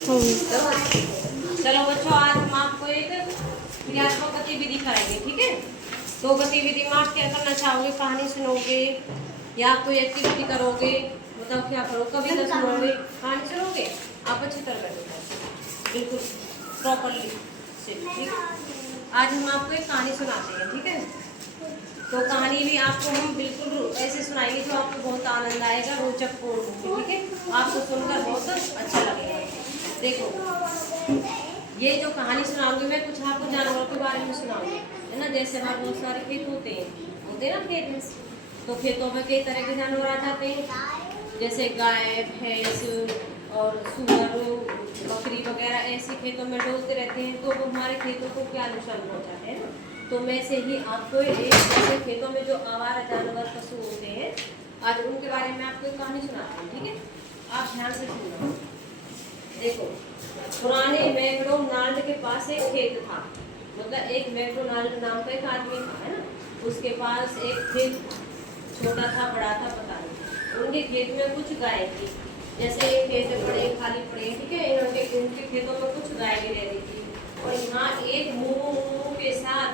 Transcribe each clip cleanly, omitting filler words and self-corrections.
चलो बच्चों, आज हम आपको एक क्रियात्मक गतिविधि कराएंगे। ठीक है, तो गतिविधि में आप क्या करना चाहोगे? कहानी सुनोगे या कोई एक्टिविटी करोगे? बताओ क्या करो? कविता सुनोगे, कहानी सुनोगे? आप अच्छी तरह बैठो, बिल्कुल प्रॉपरली से। ठीक, आज हम आपको एक कहानी सुनाते हैं। ठीक है, तो कहानी भी आपको हम बिल्कुल ऐसे सुनाएंगे जो आपको बहुत आनंद आएगा, रोचक पूर्ण होगी। ठीक है, आपको सुनकर बहुत अच्छा लगेगा। देखो, ये जो कहानी सुनाऊंगी मैं, कुछ आपको जानवरों के बारे में सुनाऊंगी, है ना। जैसे हमारे बहुत सारे खेत होते हैं ना खेत में, तो खेतों में कई तरह के जानवर आ जाते हैं, जैसे गाय, भैंस और सुअर, बकरी वगैरह ऐसे खेतों में डोलते रहते हैं। तो वो हमारे खेतों को क्या नुकसान पहुंचाते हैं ना। तो मैं से ही आपको एक ऐसे खेतों में जो आवारा जानवर पशु होते हैं, आज उनके बारे में आपको एक कहानी सुनाती हूँ। ठीक है, आप ध्यान से सुनो। देखो, पुराने मैकडोनाल्ड के पास एक खेत था, मतलब एक मैकडोनाल्ड नाम का एक आदमी था, है ना। उसके पास एक खेत था, छोटा था बड़ा था पता नहीं। उनके खेत में कुछ गाय थी, जैसे एक खेत पड़े खाली पड़े। ठीक है, उनके खेतों में कुछ गाय भी रह रही थी, और यहाँ एक मुंह के साथ,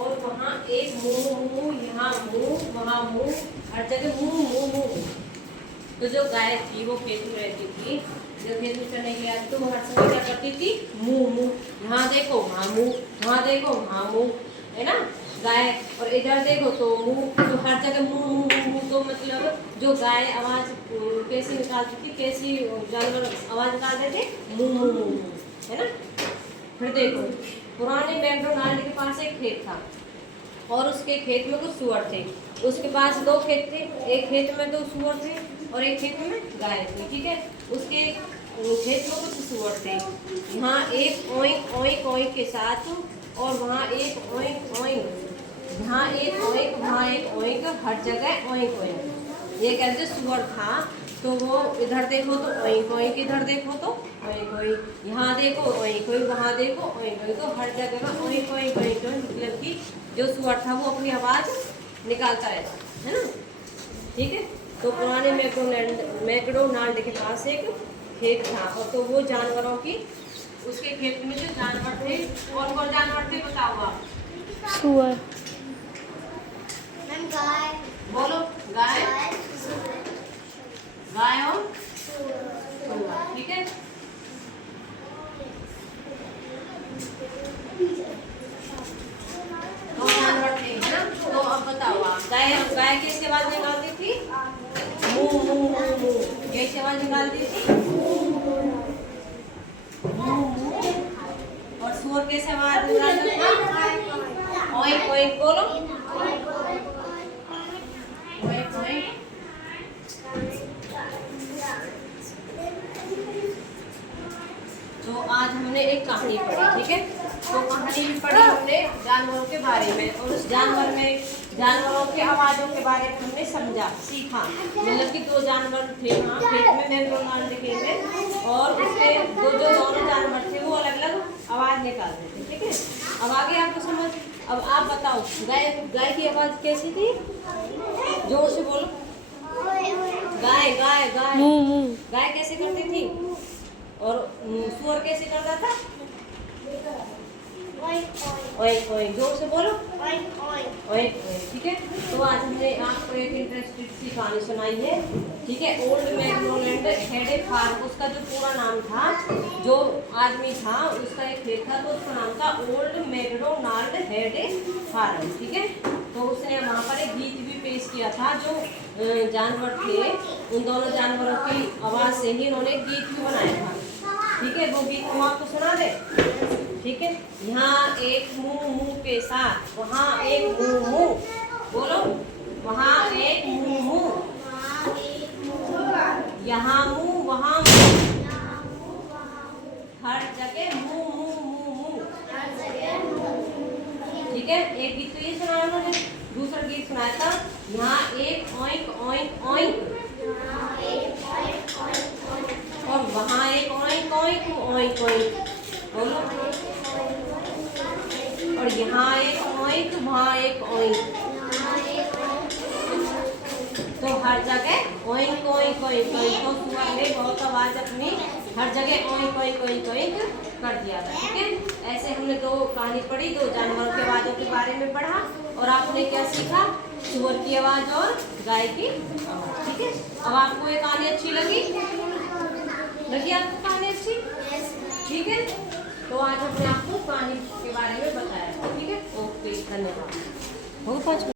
और वहाँ एक मुंह, यहाँ मुंह, वहाँ मुंह, हर जगह मुंह। तो जो गाय थी वो खेत में रहती थी, जब खेत में चलने के लिए आती तो वो हर समय क्या करती थी? मुंह, यहाँ देखो वहाँ मुंह, वहाँ देखो वहाँ मुंह, है ना गाय। और इधर देखो तो मुंह, तो हर जगह मुंह। तो मतलब जो गाय आवाज कैसी निकालती थी, कैसी जानवर आवाज निकालते थे? मुंह, है ना। फिर देखो, पुराने मैकडोनाल्ड के पास एक खेत था, और उसके खेत में कुछ सुअर थे। उसके पास दो खेत थे, एक खेत में 2 सुअर थे और एक खेत में गाय थी। ठीक है, उसके खेत में कुछ सुअर थे, यहाँ एक ओइंक ओइंक ओइंक के साथ, और वहाँ एक ओइंक ओइंक, यहाँ एक ओइंक, वहाँ एक ओइंक, हर जगह ओइंक ओइंक। ये कहते सुअर था, तो वो इधर देखो तो ओइंक ओइंक, इधर देखो तो ओइंक ओइंक, यहाँ देखो ओइंक ओइंक, वहाँ देखो ओइंक ओइंक, तो हर जगह ओइंक ओइंक ओइंक। मतलब कि जो सुअर था वो अपनी आवाज़ निकालता रहता, है ना। ठीक है, तो पुराने मैकडोनाल्ड के पास एक खेत था, और तो वो जानवरों की, उसके खेत में जो जानवर थे, कौन जानवर थे बताओ आप? सुअर। गाय बोलो, गाय गाय और सुअर। ठीक है, दो जानवर थे, है ना। तो अब बताओ आप, गाय कैसे आवाज निकालती थी? मुंह। कैसे आवाज निकालती थी? और सुअर कैसे आवाज निकालता था? ओइंक ओइंक बोलो, ओइंक ओइंक। तो आज हमने एक कहानी पढ़ी। ठीक है, तो कहानी भी पढ़ी हमने जानवरों के बारे में, और उस जानवरों की आवाज़ों के बारे में हमने समझा, सीखा। मतलब कि 2 जानवर थे वहाँ खेत में, मैकडोनाल्ड के में, और उसके दोनों जानवर थे वो अलग अलग आवाज़ निकालते थे। ठीक है, अब आगे आपको समझ। अब आप बताओ, गाय की आवाज़ कैसी थी? जोर से बोलो। गाय गाय गाय गाय कैसे करती थी? और सुअर कैसे करता था? Oink oink. जोर से बोलो, ओइंक ओइंक। ठीक है, तो आज हमने आपको एक इंटरेस्टिंग सी कहानी सुनाई है। ठीक है, old McDonald had a farm. उसका जो पूरा नाम था, जो आदमी था उसका एक खेत था, तो उसका नाम था old McDonald had a farm. ठीक है, तो उसने वहाँ पर एक गीत भी पेश किया था। जो जानवर थे, उन दोनों जानवरों की आवाज़ से ही उन्होंने गीत भी बनाया था। ठीक है, वो गीत हम आपको सुना दे। ठीक है, यहाँ एक मुंह के साथ, वहाँ एक मुंह, बोलो वहाँ एक मुंह, यहाँ मुंह, वहाँ मुंह, हर जगह मुंह। ठीक है, एक गीत तो ये सुनाया उन्होंने। दूसरा गीत सुनाया था, यहाँ एक ओइंक ओइंक ओइंक, और वहाँ एक ओइंक ओइंक ओइंक ओइंक, बोलो। और यहाँ एक ओइंक, वहाँ एक ओइंक। तो हर जगह ओइंक ओइंक ओइंक ओइंक, तो सुअर ने बहुत आवाज अपनी हर जगह ओइंक ओइंक ओइंक ओइंक कर दिया था। ठीक है, ऐसे हमने दो कहानी पढ़ी, दो जानवरों की आवाज़ों के बारे में पढ़ा, और आपने क्या सीखा? सुअर की आवाज़ और गाय की आवाज़। ठीक है, अब आपको ये कहानी अच्छी लगी? आपको कहानी अच्छी? ठीक है, तो आज हमने आपको कहानी के बारे में बताया। ठीक है, ओके, धन्यवाद। बहुत